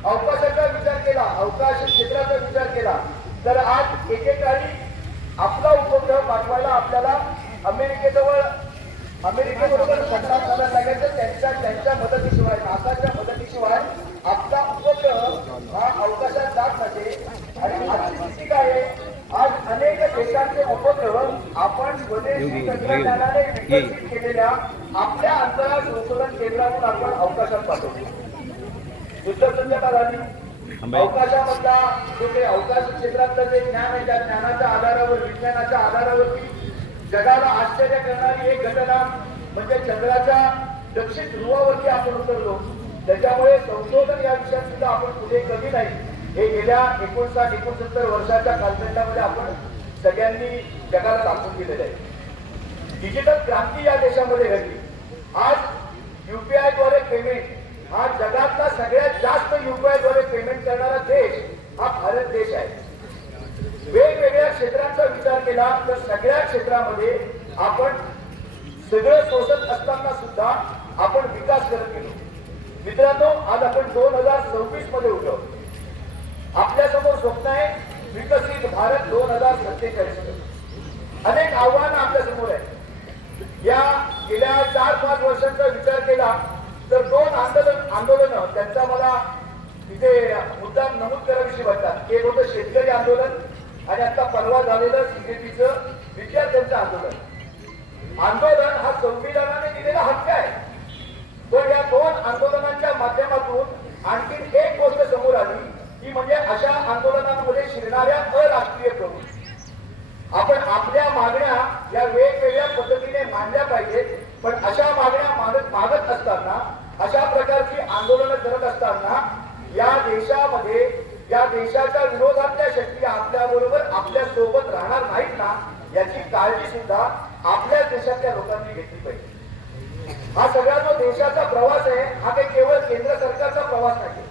अवकाशाचा विचार केला, अवकाश क्षेत्राचा विचार केला, तर आज एकेकाळी आपला उपग्रह पाठवायला आपल्याला अमेरिकेबरोबर संधान करायला लागायचं. त्यांच्या मदतीशिवाय, नासाच्या मदतीशिवाय आपला उपग्रह हा अवकाशात जात नसे. आणि आजची स्थिती काय आहे? आज अनेक देशांचे उपग्रह आपण स्वदेशी तंत्रज्ञानाने विकसित केलेल्या आपल्या अंतराळ संशोधन केंद्रातून आपण अवकाशात पाठवतो. युद्धसज्जता झाली. अवकाशामधला जो काही अवकाश क्षेत्रातलं जे ज्ञान आहे, त्या ज्ञानाच्या आधारावर, विज्ञानाच्या आधारावरती जगाला आश्चर्य करणारी एक घटना म्हणजे चंद्राच्या दक्षिण ध्रुवावरती आपण उतरलो. त्याच्यामुळे संशोधन या विषयात सुद्धा आपण पुढे कमी नाही, हे गेल्या 59-69 वर्षाच्या कालखंडामध्ये आपण सगळ्यांनी जगाला दाखवून दिलेलं आहे. डिजिटल क्रांती या देशामध्ये घडली. आज UPI द्वारे पेमेंट हा जगातला सगळ्यात जास्त UPI द्वारे पेमेंट करणारा देश हा भारत देश आहे. वेगवेगळ्या क्षेत्रांचा विचार केला तर सगळ्या क्षेत्रामध्ये आपण सगळं सोसत असताना सुद्धा आपण विकास करत गेलो. मित्रांनो, आज आपण 2026 मध्ये उठलो. आपल्या समोर स्वप्न आहे विकसित भारत 2047. अनेक आव्हानं आपल्या समोर आहेत. या गेल्या 4-5 वर्षांचा विचार केला तर 2 आंदोलन त्यांचा मला इथे मुद्दा नमूद कराविषयी वाटतात. एक होतं शेतकरी आंदोलन आणि आता परवा झालेलं CJPचं विद्यार्थ्यांचं आंदोलन. आंदोलन हा संविधानाने दिलेला हक्क आहे, पण या 2 आंदोलनांच्या माध्यमातून आणखी एक गोष्ट समोर आली, ती म्हणजे अशा आंदोलनांमध्ये शिरणाऱ्या अराष्ट्रीय प्रवृत्ती. आपण आपल्या मागण्या या वेगवेगळ्या पद्धतीने मांडल्या पाहिजेत, पण अशा मागण्या मागत असताना, अशा प्रकारची आंदोलनं करत असताना या देशामध्ये, या देशाच्या विरोधातल्या शक्ती आपल्याबरोबर, आपल्या सोबत राहणार नाहीत ना, याची काळजी सुद्धा आपल्या देशातल्या लोकांनी घेतली पाहिजे. हा सगळा जो देशाचा प्रवास आहे, हा काही केवळ केंद्र सरकारचा प्रवास नाही,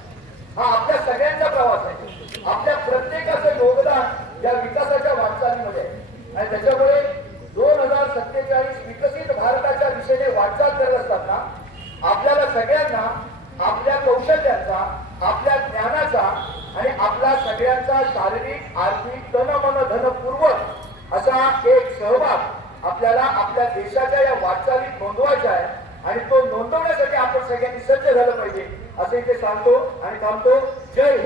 हा आपल्या सगळ्यांचा प्रवास आहे. आपल्या प्रत्येकाचं योगदान या विकासाच्या वाटचालीमध्ये आहे. आणि त्याच्यामुळे 2047 विकसित भारताच्या दिशेने वाटचाल करत असताना आपल्याला सगळ्यांना आपल्या कौशल्याचा, आपल्या ज्ञानाचा आणि आपला सगळ्यांचा शारीरिक, आर्थिक, तन मन धनपूर्वक असा एक सहभाग आपल्याला आपल्या देशाच्या या वाटचालीत नोंदवायचा आहे. आणि तो नोंदवण्यासाठी आपण सगळ्यांनी सज्ज झालं पाहिजे, असे इथे सांगतो आणि थांबतो. जय हिंद.